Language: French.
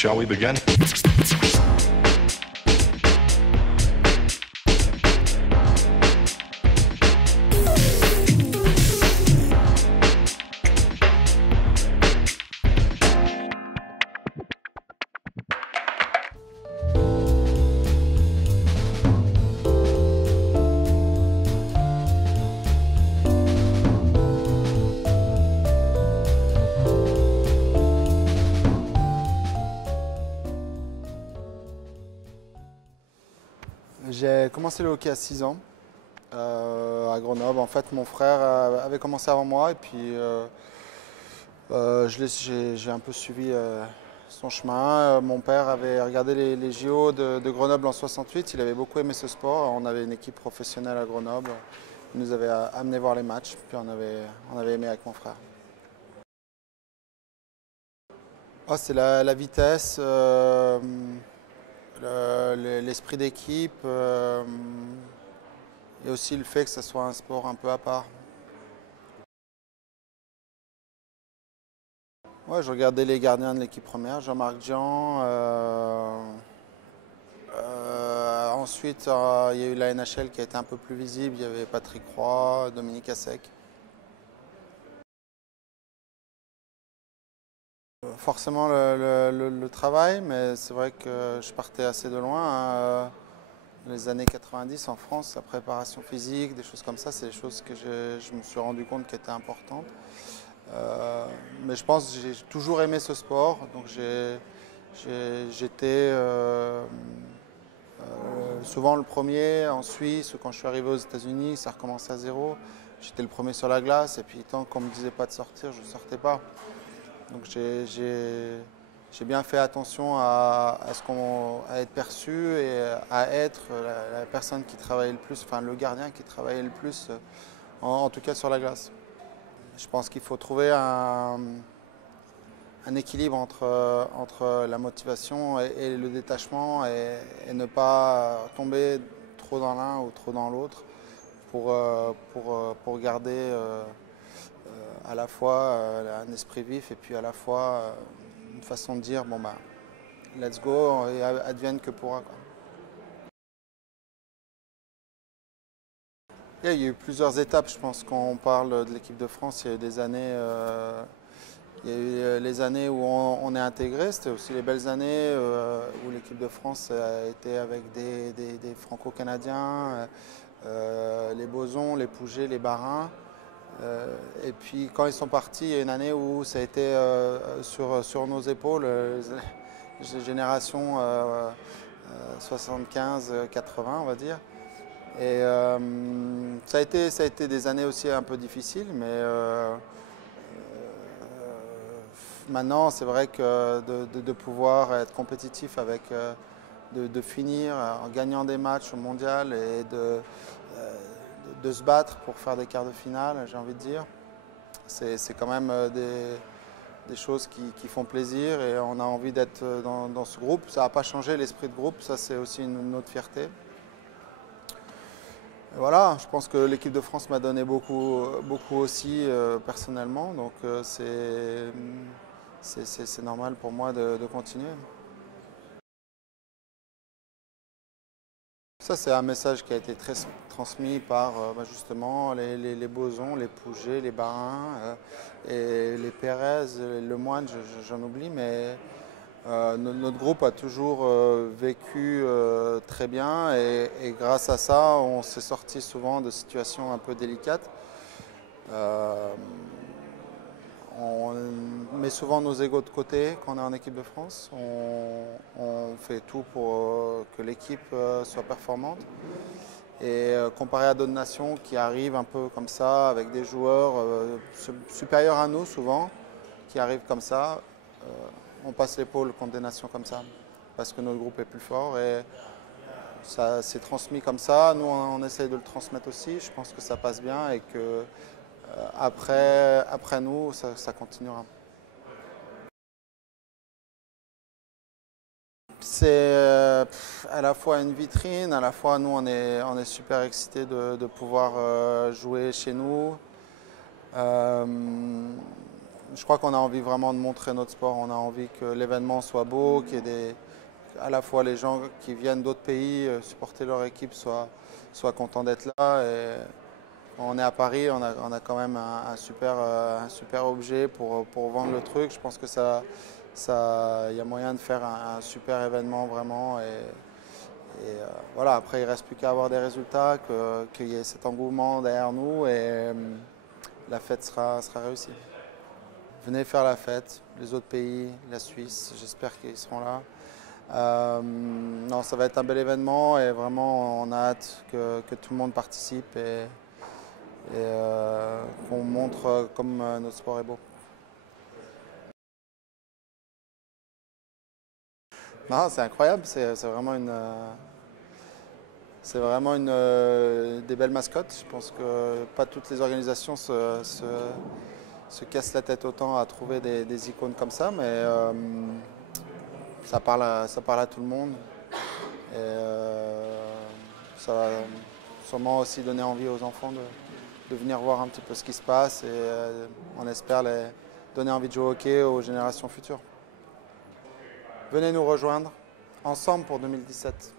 Shall we begin? J'ai commencé le hockey à 6 ans à Grenoble. En fait, mon frère avait commencé avant moi et puis j'ai un peu suivi son chemin. Mon père avait regardé les JO de Grenoble en 68. Il avait beaucoup aimé ce sport. On avait une équipe professionnelle à Grenoble. Il nous avait amené voir les matchs. Puis on avait aimé avec mon frère. Oh, c'est la vitesse. L'esprit d'équipe et aussi le fait que ce soit un sport un peu à part. Ouais, je regardais les gardiens de l'équipe première, Jean-Marc Jean. Ensuite, il y a eu la NHL qui a été un peu plus visible. Il y avait Patrick Roy, Dominique Hasek. Forcément le travail, mais c'est vrai que je partais assez de loin. Les années 90 en France, la préparation physique, des choses comme ça, c'est des choses que je me suis rendu compte qui étaient importantes. Mais je pense que j'ai toujours aimé ce sport, donc j'étais souvent le premier en Suisse, ou quand je suis arrivé aux États-Unis, ça recommençait à zéro. J'étais le premier sur la glace, et puis tant qu'on ne me disait pas de sortir, je ne sortais pas. Donc j'ai bien fait attention à être perçu et à être la personne qui travaillait le plus, enfin le gardien qui travaillait le plus, en tout cas sur la glace. Je pense qu'il faut trouver un équilibre entre la motivation et le détachement et ne pas tomber trop dans l'un ou trop dans l'autre pour garder à la fois un esprit vif et puis à la fois une façon de dire bon bah let's go et advienne que pourra, quoi. Il y a eu plusieurs étapes, je pense, quand on parle de l'équipe de France. Il y a eu des années, il y a eu les années où on est intégré. C'était aussi les belles années où l'équipe de France a été avec des Franco-Canadiens, les Bozons, les Pouget, les Barins. Et puis quand ils sont partis, il y a une année où ça a été sur nos épaules, les générations 75-80, on va dire. Et ça a été des années aussi un peu difficiles, mais maintenant c'est vrai que de pouvoir être compétitif avec, de finir en gagnant des matchs au mondial et de se battre pour faire des quarts de finale, j'ai envie de dire, c'est quand même des choses qui font plaisir et on a envie d'être dans ce groupe. Ça n'a pas changé l'esprit de groupe, ça c'est aussi une autre fierté. Et voilà, je pense que l'équipe de France m'a donné beaucoup, beaucoup aussi personnellement, donc c'est normal pour moi de continuer. Ça, c'est un message qui a été très transmis par justement les Bozons, les Pouget, les Barins et les Pérez, le Moine, j'en oublie, mais notre groupe a toujours vécu très bien et grâce à ça, on s'est sorti souvent de situations un peu délicates. On met souvent nos égos de côté quand on est en équipe de France. On fait tout pour que l'équipe soit performante. Et comparé à d'autres nations qui arrivent un peu comme ça, avec des joueurs supérieurs à nous souvent, qui arrivent comme ça, on passe l'épaule contre des nations comme ça, parce que notre groupe est plus fort et ça s'est transmis comme ça. Nous, on essaye de le transmettre aussi. Je pense que ça passe bien et que après nous, ça continuera. C'est à la fois une vitrine, à la fois nous, on est super excités de pouvoir jouer chez nous. Je crois qu'on a envie vraiment de montrer notre sport. On a envie que l'événement soit beau, qu'il y ait à la fois les gens qui viennent d'autres pays supporter leur équipe soient contents d'être là. Et quand on est à Paris, on a quand même un super objet pour vendre le truc. Je pense que il y a moyen de faire un super événement vraiment. Voilà, après, il ne reste plus qu'à avoir des résultats, qu'il y ait cet engouement derrière nous et la fête sera réussie. Venez faire la fête, les autres pays, la Suisse, j'espère qu'ils seront là. Non, ça va être un bel événement et vraiment on a hâte que tout le monde participe et qu'on montre comme notre sport est beau. Non, c'est incroyable, c'est vraiment des belles mascottes. Je pense que pas toutes les organisations se cassent la tête autant à trouver des icônes comme ça, mais ça parle à tout le monde. Et ça va sûrement aussi donner envie aux enfants de venir voir un petit peu ce qui se passe et on espère donner envie de jouer au hockey aux générations futures. Venez nous rejoindre ensemble pour 2017.